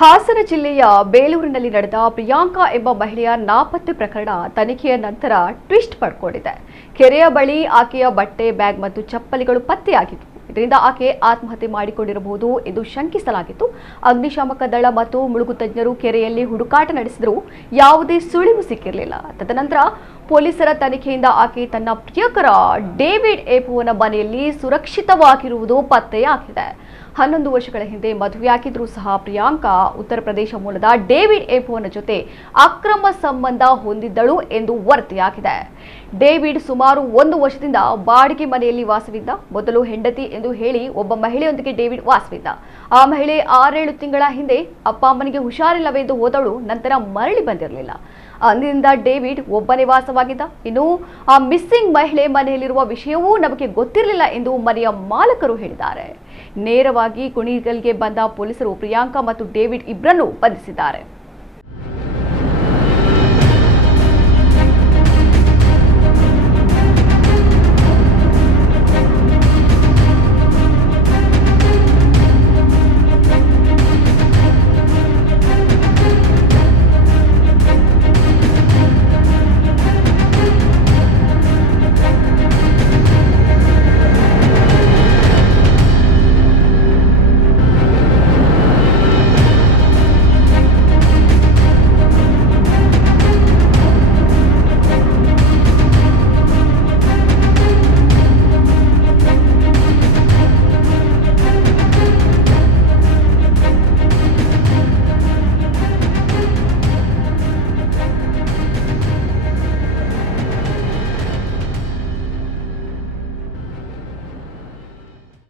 ಹಾಸನ ಜಿಲ್ಲೆಯ ಬೇಲೂರಿನಲ್ಲಿ ನಡೆದ ಪ್ರಿಯಾಂಕಾ ಎಂಬ ಮಹಿಳೆಯ ನಾಪತ್ತೆ ಪ್ರಕರಣ ತನಿಖೆಯ ನಂತರ ಟ್ವಿಸ್ಟ್ ಪಡ್ಕೊಂಡಿದೆ. ಕೆರೆಯ ಬಳಿ ಆಕೆಯ ಬಟ್ಟೆ, ಬ್ಯಾಗ್ ಮತ್ತು ಚಪ್ಪಲಿಗಳು ಪತ್ತೆಯಾಗಿತ್ತು. ಇದರಿಂದ ಆಕೆ ಆತ್ಮಹತ್ಯೆ ಮಾಡಿಕೊಂಡಿರಬಹುದು ಎಂದು ಶಂಕಿಸಲಾಗಿತ್ತು. ಅಗ್ನಿಶಾಮಕ ದಳ ಮತ್ತು ಮುಳುಗು ತಜ್ಞರು ಕೆರೆಯಲ್ಲಿ ಹುಡುಕಾಟ ನಡೆಸಿದರೂ ಯಾವುದೇ ಸುಳಿವು ಸಿಕ್ಕಿರಲಿಲ್ಲ. ತದನಂತರ ಪೊಲೀಸರ ತನಿಖೆಯಿಂದ ಆಕೆ ತನ್ನ ಪ್ರಿಯಕರ ಡೇವಿಡ್ ಎಪೋನ ಮನೆಯಲ್ಲಿ ಸುರಕ್ಷಿತವಾಗಿರುವುದು ಪತ್ತೆಯಾಗಿದೆ. 11 ವರ್ಷಗಳ ಹಿಂದೆ ಮದುವೆಯಾಗಿದ್ರೂ ಸಹ ಪ್ರಿಯಾಂಕಾ ಉತ್ತರ ಪ್ರದೇಶ ಮೂಲದ ಡೇವಿಡ್ ಎಪೋನ ಜೊತೆ ಅಕ್ರಮ ಸಂಬಂಧ ಹೊಂದಿದ್ದಳು ಎಂದು ವರದಿಯಾಗಿದೆ. ಡೇವಿಡ್ ಸುಮಾರು 1 ವರ್ಷದಿಂದ ಬಾಡಿಗೆ ಮನೆಯಲ್ಲಿ ವಾಸವಿದ್ದ. ಮೊದಲು ಹೆಂಡತಿ ಎಂದು ಹೇಳಿ ಒಬ್ಬ ಮಹಿಳೆಯೊಂದಿಗೆ ಡೇವಿಡ್ ವಾಸವಿದ್ದ. ಆ ಮಹಿಳೆ 6-7 ತಿಂಗಳ ಹಿಂದೆ ಅಪ್ಪ ಅಮ್ಮನಿಗೆ ಹುಷಾರಿಲ್ಲವೆಂದು ಹೋದವಳು ನಂತರ ಮರಳಿ ಬಂದಿರಲಿಲ್ಲ. ಅಂದಿನಿಂದ ಡೇವಿಡ್ ಒಬ್ಬನೇ ವಾಸವಾಗಿದ್ದ. ಇನ್ನು ಆ ಮಿಸ್ಸಿಂಗ್ ಮಹಿಳೆ ಮನೆಯಲ್ಲಿರುವ ವಿಷಯವೂ ನಮಗೆ ಗೊತ್ತಿರಲಿಲ್ಲ ಎಂದು ಮನೆಯ ಮಾಲಕರು ಹೇಳಿದ್ದಾರೆ. ನೇರವಾಗಿ ಕುಣಿಗಲ್ಗೆ ಬಂದ ಪೊಲೀಸರು ಪ್ರಿಯಾಂಕಾ ಮತ್ತು ಡೇವಿಡ್ ಇಬ್ಬರನ್ನೂ ಬಂಧಿಸಿದ್ದಾರೆ.